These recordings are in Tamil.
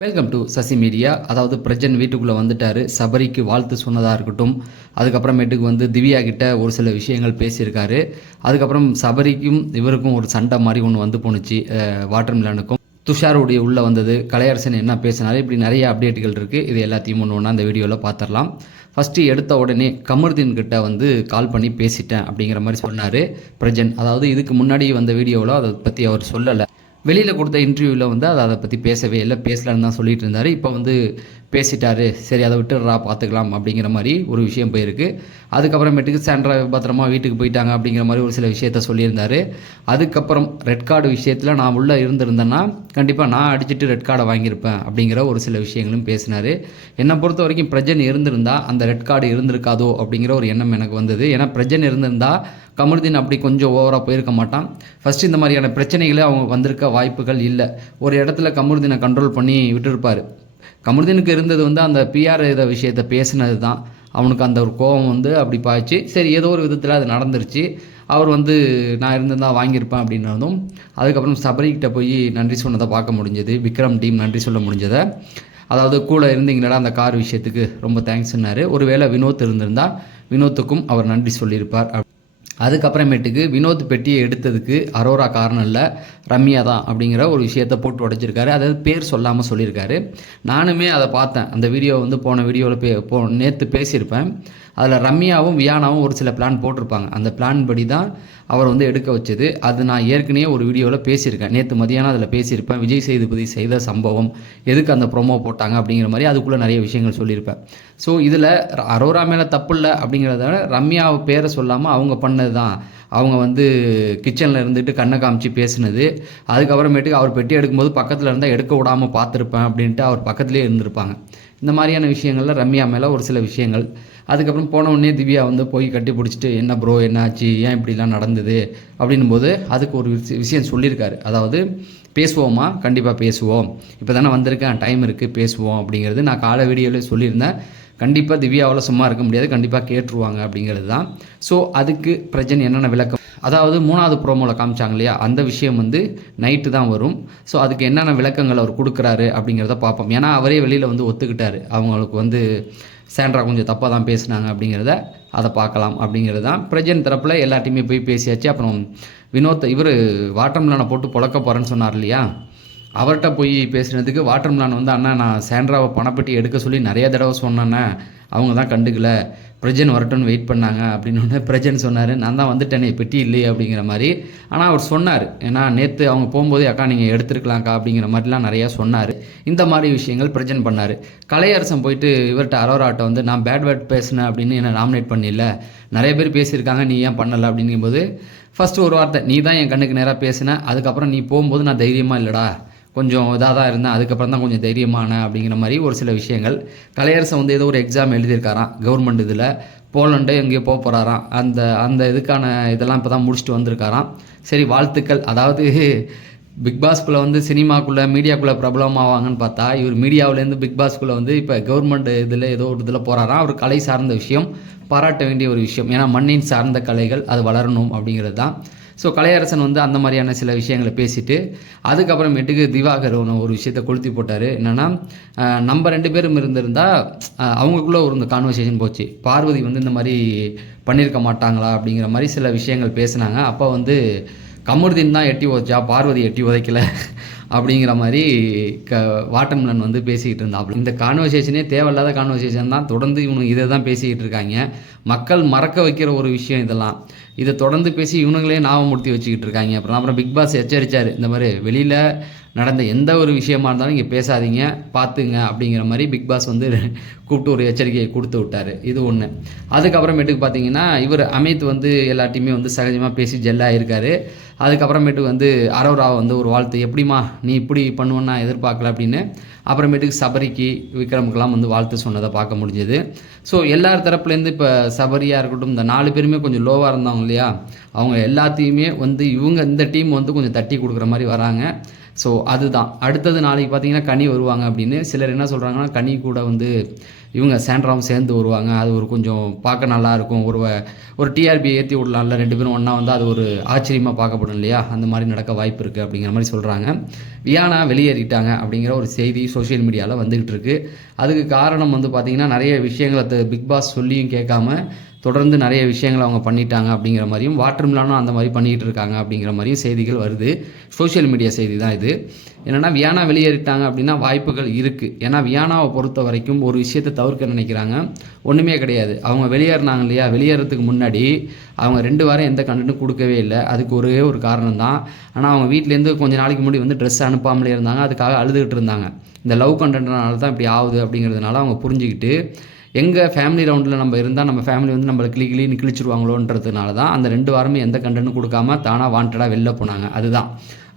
Welcome to Sasi media. அதாவது பிரஜன் வீட்டுக்குள்ளே வந்துட்டார். சபரிக்கு வாழ்த்து சொன்னதாக இருக்கட்டும், அதுக்கப்புறமேட்டுக்கு வந்து திவ்யா கிட்ட ஒரு சில விஷயங்கள் பேசியிருக்காரு. அதுக்கப்புறம் சபரிக்கும் இவருக்கும் ஒரு சண்டை மாதிரி ஒன்று வந்து போணுச்சு. வாட்டர் மிலானுக்கும் துஷாருடைய உள்ளே வந்தது, கலையரசன் என்ன பேசினார், இப்படி நிறைய அப்டேட்டுகள் இருக்குது. இது எல்லாத்தையும் ஒன்று ஒன்றா அந்த வீடியோவில் பார்த்துடலாம். ஃபஸ்ட்டு எடுத்த உடனே கமருதீன் கிட்ட வந்து கால் பண்ணி பேசிட்டேன் அப்படிங்கிற மாதிரி சொன்னார் பிரஜன். அதாவது இதுக்கு முன்னாடி வந்த வீடியோவில் அதை பற்றி அவர் சொல்லலை. வெளியில் கொடுத்த இன்டர்வியூவில் வந்து அதை பற்றி பேசவே இல்லை, பேசலான்னு தான் சொல்லிட்டு இருந்தார். இப்போ வந்து பேசிட்டாரு, சரி அதை விட்டுடுறா பார்த்துக்கலாம் அப்படிங்கிற மாதிரி ஒரு விஷயம் போயிருக்கு. அதுக்கப்புறமேட்டுக்கு சாண்ட்ரா பத்திரமா வீட்டுக்கு போயிட்டாங்க அப்படிங்கிற மாதிரி ஒரு சில விஷயத்த சொல்லியிருந்தார். அதுக்கப்புறம் ரெட் கார்டு விஷயத்தில் நான் உள்ளே இருந்திருந்தேன்னா கண்டிப்பாக நான் அடிச்சுட்டு ரெட் கார்டை வாங்கியிருப்பேன் அப்படிங்கிற ஒரு சில விஷயங்களும் பேசினார். என்னை பொறுத்த வரைக்கும் பிரஜன் இருந்திருந்தால் அந்த ரெட் கார்டு இருந்திருக்காதோ அப்படிங்கிற ஒரு எண்ணம் எனக்கு வந்தது. ஏன்னா பிரஜன் இருந்திருந்தால் கமருதீன் அப்படி கொஞ்சம் ஓவராக போயிருக்க மாட்டான். ஃபஸ்ட்டு இந்த மாதிரியான பிரச்சனைகளே அவங்க வந்திருக்க வாய்ப்புகள் இல்லை. ஒரு இடத்துல கமருதீனை கண்ட்ரோல் பண்ணி விட்டுருப்பார். கமருதீனுக்கு இருந்தது வந்து அந்த பிஆர் இதை விஷயத்தை பேசினது தான். அவனுக்கு அந்த ஒரு கோபம் வந்து அப்படி பாய்ச்சி, சரி ஏதோ ஒரு விதத்தில் அது நடந்துருச்சு. அவர் வந்து நான் இருந்திருந்தால் வாங்கியிருப்பேன் அப்படின்னதும் அதுக்கப்புறம் சபரிக்கிட்ட போய் நன்றி சொன்னதை பார்க்க முடிஞ்சது. விக்ரம் டீம் நன்றி சொல்ல முடிஞ்சதை, அதாவது கூட இருந்தீங்களா அந்த கார் விஷயத்துக்கு ரொம்ப தேங்க்ஸ்ன்னாரு. ஒருவேளை வினோத் இருந்திருந்தால் வினோத்துக்கும் அவர் நன்றி சொல்லியிருப்பார். அதுக்கப்புறமேட்டுக்கு வினோத் பெட்டியை எடுத்ததுக்கு அரோரா காரணம் இல்லை, ரம்யா தான் அப்படிங்கிற ஒரு விஷயத்தை போட்டு உடைச்சிருக்காரு. அதாவது பேர் சொல்லாமல் சொல்லியிருக்காரு. நானுமே அதை பார்த்தேன். அந்த வீடியோ வந்து போன வீடியோவில் நேற்று பேசியிருப்பேன். அதில் ரம்யாவும் வியானாவும் ஒரு சில பிளான் போட்டிருப்பாங்க. அந்த பிளான் படி தான் அவர் வந்து எடுக்க வச்சது. அது நான் ஏற்கனவே ஒரு வீடியோவில் பேசியிருக்கேன். நேற்று மதியானம் அதில் பேசியிருப்பேன். விஜய் சேதுபதி செய்த சம்பவம், எதுக்கு அந்த ப்ரொமோ போட்டாங்க அப்படிங்கிற மாதிரி அதுக்குள்ளே நிறைய விஷயங்கள் சொல்லியிருப்பேன். ஸோ இதில் அரோரா மேலே தப்பு இல்லை அப்படிங்கிறத விட ரம்யா பேரை சொல்லாமல் அவங்க பண்ணது தான். அவங்க வந்து கிச்சனில் இருந்துட்டு கண்ணை காமிச்சு பேசினது. அதுக்கப்புறமேட்டுக்கு அவர் பெட்டி எடுக்கும்போது பக்கத்தில் இருந்தால் எடுக்க விடாமல் பார்த்துருப்பேன் அப்படின்ட்டு அவர் பக்கத்துலேயே இருந்திருப்பாங்க. இந்த மாதிரியான விஷயங்களில் ரம்யா மேலே ஒரு சில விஷயங்கள். அதுக்கப்புறம் போன உடனே திவ்யா வந்து போய் கட்டி பிடிச்சிட்டு, என்ன ப்ரோ என்னாச்சு, ஏன் இப்படிலாம் நடந்தது அப்படின்னும் போது அதுக்கு ஒரு விஷயம் சொல்லியிருக்காரு. அதாவது பேசுவோமா, கண்டிப்பாக பேசுவோம், இப்போ தானே வந்திருக்கேன், டைம் இருக்குது, பேசுவோம் அப்படிங்கிறது நான் காலை வீடியோவில் சொல்லியிருந்தேன். கண்டிப்பாக திவ்யாவில் சும்மா இருக்க முடியாது, கண்டிப்பாக கேட்டுருவாங்க அப்படிங்கிறது தான். ஸோ அதுக்கு பிரஜன் என்னென்ன விளக்கம், அதாவது 3வது ப்ரோமோவில் காமிச்சாங்க இல்லையா, அந்த விஷயம் வந்து நைட்டு தான் வரும். ஸோ அதுக்கு என்னென்ன விளக்கங்கள் அவர் கொடுக்குறாரு அப்படிங்கிறத பார்ப்போம். ஏன்னா அவரே வெளியில் வந்து ஒத்துக்கிட்டார், அவங்களுக்கு வந்து சாண்ட்ரா கொஞ்சம் தப்பாக தான் பேசினாங்க அப்படிங்கிறத, அதை பார்க்கலாம் அப்படிங்கிறது தான். பிரஜன் தரப்பில் எல்லாத்தையுமே போய் பேசியாச்சு. அப்புறம் வினோத் இவர் வாட்டர் மிலானை போட்டு பொழக்க போகிறேன்னு சொன்னார் இல்லையா, அவர்கிட்ட போய் பேசுனதுக்கு வாட்டர் மிலான் வந்து, அண்ணா நான் சாண்ட்ராவை பணப்பட்டி எடுக்க சொல்லி நிறைய தடவை சொன்னேன்னே, அவங்க தான் கண்டுக்கல, பிரஜன் வரட்டும்னு வெயிட் பண்ணாங்க அப்படின்னு பிரஜன் சொன்னார், நான் தான் வந்துட்டேனே பெட்டி இல்லையே அப்படிங்கிற மாதிரி. ஆனால் அவர் சொன்னார், ஏன்னா நேற்று அவங்க போகும்போதே அக்கா நீங்கள் எடுத்துருக்கலாம்க்கா அப்படிங்கிற மாதிரிலாம் நிறையா சொன்னார். இந்த மாதிரி விஷயங்கள் பிரஜன் பண்ணார். கலையரசன் போயிட்டு இவர்கிட்ட அரோராட்ட வந்து, நான் பேட் பேசினேன் அப்படின்னு என்னை நாமினேட் பண்ணிடல, நிறைய பேர் பேசியிருக்காங்க, நீ ஏன் பண்ணலை அப்படிங்கும்போது ஃபஸ்ட்டு ஒரு வார்த்தை, நீ தான் என் கண்ணுக்கு நேராக பேசினேன், அதுக்கப்புறம் நீ போகும்போது நான் தைரியமாக இல்லைடா, கொஞ்சம் இதாக தான் இருந்தேன், அதுக்கப்புறம் தான் கொஞ்சம் தைரியமான அப்படிங்கிற மாதிரி ஒரு சில விஷயங்கள். கலையரசன் வந்து ஏதோ ஒரு எக்ஸாம் எழுதியிருக்காராம் கவர்மெண்ட் இதில், போலண்டு எங்கேயோ போக போகிறாராம். அந்த இதுக்கான இதெல்லாம் இப்போ தான் முடிச்சுட்டு வந்திருக்காராம். சரி வாழ்த்துக்கள். அதாவது பிக் பாஸ்குள்ளே வந்து சினிமாக்குள்ளே மீடியாக்குள்ளே பிரபலமாவாங்கன்னு பார்த்தா, இவர் மீடியாவிலேருந்து பிக் பாஸ்குள்ளே வந்து இப்போ கவர்மெண்ட் இதில் ஏதோ ஒரு இதில் போகிறாராம். அவர் கலை சார்ந்த விஷயம், பாராட்ட வேண்டிய ஒரு விஷயம். ஏன்னா மண்ணின் சார்ந்த கலைகள் அது வளரணும் அப்படிங்கிறது தான். ஸோ கலையரசன் வந்து அந்த மாதிரியான சில விஷயங்களை பேசிட்டு அதுக்கப்புறமேட்டுக்கு திவாகர் ஒரு விஷயத்தை கொளுத்தி போட்டார். என்னென்னா, நம்ம 2 பேரும் இருந்திருந்தால் அவங்களுக்குள்ளே ஒரு கான்வர்சேஷன் போச்சு. பார்வதி வந்து இந்த மாதிரி பண்ணியிருக்க மாட்டாங்களா அப்படிங்கிற மாதிரி சில விஷயங்கள் பேசினாங்க. அப்போ வந்து கமருதீன் தான் எட்டி உதைச்சா, பார்வதி எட்டி உதைக்கல அப்படிங்கிற மாதிரி வாட்டர் மிலன் வந்து பேசிக்கிட்டு இருந்தாப்புல. இந்த கான்வர்சேஷனே தேவையில்லாத கான்வர்சேஷன் தான். தொடர்ந்து இவனுங்க இதை தான் பேசிக்கிட்டு இருக்காங்க. மக்கள் மறக்க வைக்கிற ஒரு விஷயம் இதெல்லாம். இதை தொடர்ந்து பேசி இவனுங்களே ஞாபகப்படுத்தி வச்சுக்கிட்டு இருக்காங்க. அப்புறம் பிக் பாஸ் எச்சரித்தார், இந்த மாதிரி வெளியில் நடந்த எந்த ஒரு விஷயமா இருந்தாலும் இங்கே பேசாதீங்க, பார்த்துங்க அப்படிங்கிற மாதிரி பிக் பாஸ் வந்து கூப்பிட்டு ஒரு எச்சரிக்கையை கொடுத்து விட்டார். இது ஒன்று. அதுக்கப்புறமேட்டுக்கு பார்த்தீங்கன்னா, இவர் அமித் வந்து எல்லாத்தையுமே வந்து சகஜமாக பேசி ஜெல்லாகிருக்காரு. அதுக்கப்புறமேட்டுக்கு வந்து அரோராவை வந்து ஒரு வாழ்த்து, எப்படிமா நீ இப்படி பண்ணுவேன்னு நான் எதிர்பார்க்கல அப்படின்னு. அப்புறமேட்டுக்கு சபரிக்கு விக்ரமுக்கெல்லாம் வந்து வாழ்த்து சொன்னதை பார்க்க முடிஞ்சது. ஸோ எல்லார் தரப்புலேருந்து இப்போ சபரியாக இருக்கட்டும், இந்த 4 பேருமே கொஞ்சம் லோவாக இருந்தாங்க இல்லையா, அவங்க எல்லாத்தையுமே வந்து இவங்க இந்த டீம் வந்து கொஞ்சம் தட்டி கொடுக்குற மாதிரி வராங்க. ஸோ அதுதான். அடுத்தது நாளைக்கு பார்த்தீங்கன்னா கனி வருவாங்க அப்படின்னு. சிலர் என்ன சொல்கிறாங்கன்னா, கனி கூட வந்து இவங்க சாண்ட்ராவும் சேர்ந்து வருவாங்க. அது ஒரு கொஞ்சம் பார்க்க நல்லாயிருக்கும். ஒரு டிஆர்பி ஏற்றி விடலாம்ல 2 பேரும் ஒன்றா வந்து அது ஒரு ஆச்சரியமாக பார்க்கப்படும் இல்லையா? அந்த மாதிரி நடக்க வாய்ப்பு இருக்குது அப்படிங்கிற மாதிரி சொல்கிறாங்க. வியானா வெளியேறிட்டாங்க அப்படிங்கிற ஒரு செய்தி சோஷியல் மீடியாவில் வந்துக்கிட்டு இருக்குது. அதுக்கு காரணம் வந்து பார்த்திங்கன்னா, நிறைய விஷயங்களை பிக் பாஸ் சொல்லியும் கேட்காம தொடர்ந்து நிறைய விஷயங்களை அவங்க பண்ணிட்டாங்க அப்படிங்கிற மாதிரியும், வாட்டர் மிலானும் அந்த மாதிரி பண்ணிகிட்டு இருக்காங்க அப்படிங்கிற மாதிரியும் செய்திகள் வருது. சோஷியல் மீடியா செய்தி தான் இது. என்னென்னா வியானா வெளியேறிட்டாங்க அப்படின்னா வாய்ப்புகள் இருக்குது. ஏன்னா வியானாவை பொறுத்த வரைக்கும் ஒரு விஷயத்தை தவிர்க்க நினைக்கிறாங்க. ஒன்றுமே கிடையாது. அவங்க வெளியேறினாங்க இல்லையா? வெளியேறதுக்கு முன்னாடி அவங்க 2 வாரம் எந்த கண்டென்ட்டும் கொடுக்கவே இல்லை. அதுக்கு ஒரே ஒரு காரணம் தான். ஆனால் அவங்க வீட்டிலேருந்து கொஞ்சம் நாளைக்கு முன்னாடி வந்து ட்ரெஸ் அனுப்பாமலே இருந்தாங்க. அதுக்காக அழுதுகிட்டு இருந்தாங்க. இந்த லவ் கண்டென்ட்னால தான் இப்படி ஆகுது அப்படிங்கிறதுனால அவங்க புரிஞ்சுக்கிட்டு, எங்கள் ஃபேமிலி ரவுண்டில் நம்ம இருந்தால் நம்ம ஃபேமிலி வந்து நம்மளை கிளின்னு கிழிச்சிருவாங்களோன்றதுனால தான் அந்த 2 வாரமே எந்த கண்டென்ட்டும் கொடுக்காம தானாக வாண்டடாக வெளில போனாங்க. அதுதான்.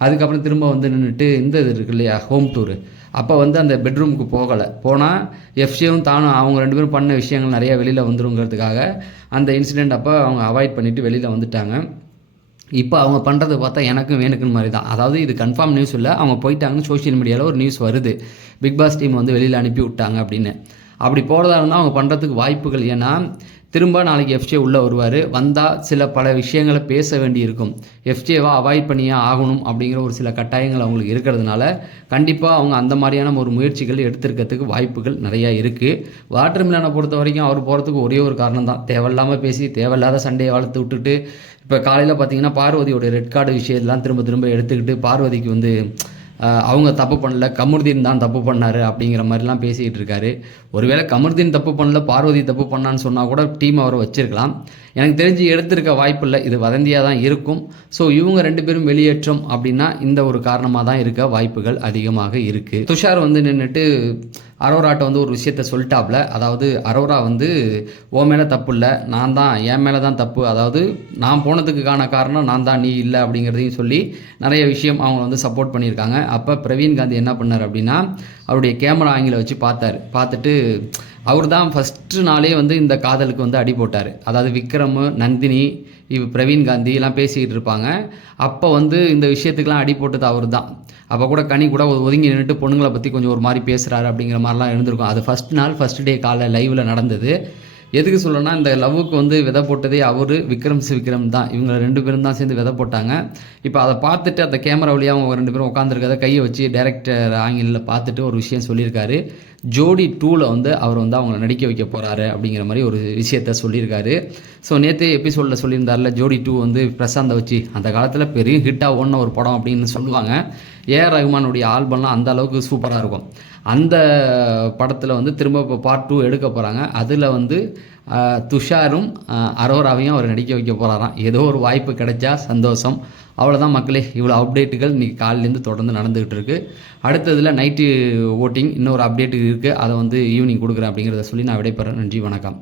அதுக்கப்புறம் திரும்ப வந்து நின்றுட்டு இது இருக்கு இல்லையா, ஹோம் டூரு, அப்போ வந்து அந்த பெட்ரூமுக்கு போனால் எஃப்ஜேவும் தானும் அவங்க 2 பேரும் பண்ண விஷயங்கள் நிறையா வெளியில் வந்துருங்கிறதுக்காக அந்த இன்சிடெண்ட் அப்போ அவங்க அவாய்ட் பண்ணிவிட்டு வெளியில் வந்துட்டாங்க. இப்போ அவங்க பண்ணுறது பார்த்தா எனக்கும் வேணுக்குன்னு மாதிரி தான். அதாவது இது கன்ஃபார்ம் நியூஸ் இல்லை, அவங்க போயிட்டாங்கன்னு சோஷியல் மீடியாவில் ஒரு நியூஸ் வருது. பிக் பாஸ் டீம் வந்து வெளியில் அனுப்பி விட்டாங்க அப்படின்னு. அப்படி போகிறதா இருந்தால் அவங்க பண்ணுறதுக்கு வாய்ப்புகள். ஏன்னா திரும்ப நாளைக்கு எஃப்ஜே உள்ளே வருவார். வந்தால் பல விஷயங்களை பேச வேண்டி இருக்கும். எஃப்ஜேவா அவாய்ட் பண்ணியே ஆகணும் அப்படிங்கிற ஒரு சில கட்டாயங்கள் அவங்களுக்கு இருக்கிறதுனால கண்டிப்பாக அவங்க அந்த மாதிரியான ஒரு முயற்சிகள் எடுத்திருக்கிறதுக்கு வாய்ப்புகள் நிறையா இருக்குது. வாட்டர் மிலானை பொறுத்த வரைக்கும் அவர் போகிறதுக்கு ஒரே ஒரு காரணம் தான், தேவையில்லாமல் பேசி தேவையில்லாத சண்டையை வளர்த்து விட்டுட்டு இப்போ காலையில் பார்த்தீங்கன்னா பார்வதியோடைய ரெட் கார்டு விஷயத்தெல்லாம் திரும்ப எடுத்துக்கிட்டு பார்வதிக்கு வந்து அவங்க தப்பு பண்ணல, கமருதீன் தான் தப்பு பண்ணார் அப்படிங்கிற மாதிரிலாம் பேசிக்கிட்டு இருக்காரு. ஒருவேளை கமருதீன் தப்பு பண்ணல, பார்வதி தப்பு பண்ணான்னு சொன்னால் கூட டீம் அவரை வச்சிருக்கலாம். எனக்கு தெரிஞ்சு எடுத்திருக்க வாய்ப்பு இல்லை, இது வதந்தியாக தான் இருக்கும். ஸோ இவங்க 2 பேரும் வெளியேற்றம் அப்படின்னா இந்த ஒரு காரணமாக தான் இருக்க வாய்ப்புகள் அதிகமாக இருக்குது. துஷார் வந்து நின்றுட்டு அரோராட்ட வந்து ஒரு விஷயத்த சொல்லிட்டாப்ல. அதாவது அரோரா வந்து ஓ மேலே தப்பு இல்லை, நான் தான் என் மேலே தான் தப்பு, அதாவது நான் போனதுக்கான காரணம் நான் தான், நீ இல்லை அப்படிங்கிறதையும் சொல்லி நிறைய விஷயம் அவங்க வந்து சப்போர்ட் பண்ணியிருக்காங்க. அப்போ பிரவீன் காந்தி என்ன பண்ணார் அப்படின்னா, அவருடைய கேமரா ஆங்கில வச்சு பார்த்துட்டு அவர் தான் ஃபஸ்ட்டு நாளே வந்து இந்த காதலுக்கு வந்து அடி போட்டார். அதாவது விக்ரம், நந்தினி, பிரவீன் காந்தி எல்லாம் பேசிக்கிட்டு இருப்பாங்க. அப்போ வந்து இந்த விஷயத்துக்கெலாம் அடி போட்டது அவர் தான். அப்போ கூட கனி கூட ஒதுங்கி நின்றுட்டு பொண்ணுங்களை பற்றி கொஞ்சம் ஒரு மாதிரி பேசுகிறாரு அப்படிங்கிற மாதிரிலாம் இருந்திருக்கும். அது ஃபஸ்ட் டே காலைல லைவில் நடந்தது. எதுக்கு சொல்லணும்னா, இந்த லவ்வுக்கு வந்து விதை போட்டதே அவர், விக்ரம் தான். இவங்க 2 பேரும் தான் சேர்ந்து விதை போட்டாங்க. இப்போ அதை பார்த்துட்டு அந்த கேமரா வழியாக அவங்க 2 பேரும் உட்காந்துருக்கதை கையை வச்சு டைரக்டர் ஆங்கிலில் பார்த்துட்டு ஒரு விஷயம் சொல்லியிருக்காரு. ஜோடி 2ல் வந்து அவர் வந்து அவங்கள நடிக்க வைக்க போகிறாரு அப்படிங்கிற மாதிரி ஒரு விஷயத்த சொல்லியிருக்காரு. ஸோ நேற்று எபிசோடில் சொல்லியிருந்தார்ல, ஜோடி 2 வந்து பிரசாந்தை வச்சு அந்த காலத்தில் பெரிய ஹிட்டாக ஓடின ஒரு படம் அப்படின்னு சொல்லுவாங்க. ஏஆர் ரஹ்மானுடைய ஆல்பம்லாம் அந்த அளவுக்கு சூப்பராக இருக்கும். அந்த படத்தில் வந்து திரும்ப இப்போ பார்ட் 2 எடுக்க போகிறாங்க. அதில் வந்து துஷாரும் அரோராவையும் அவர் நடிக்க வைக்க போகிறாராம். ஏதோ ஒரு வாய்ப்பு கிடைச்சா சந்தோஷம். அவ்வளோதான் மக்களே, இவ்வளோ அப்டேட்டுகள் இன்றைக்கி காலையிலேருந்து தொடர்ந்து நடந்துக்கிட்டு இருக்குது. அடுத்ததில் நைட்டு ஓட்டிங் இன்னொரு அப்டேட்டு இருக்குது, அதை வந்து ஈவினிங் கொடுக்குறேன் அப்படிங்கிறத சொல்லி நான் விடைபெறேன். நன்றி, வணக்கம்.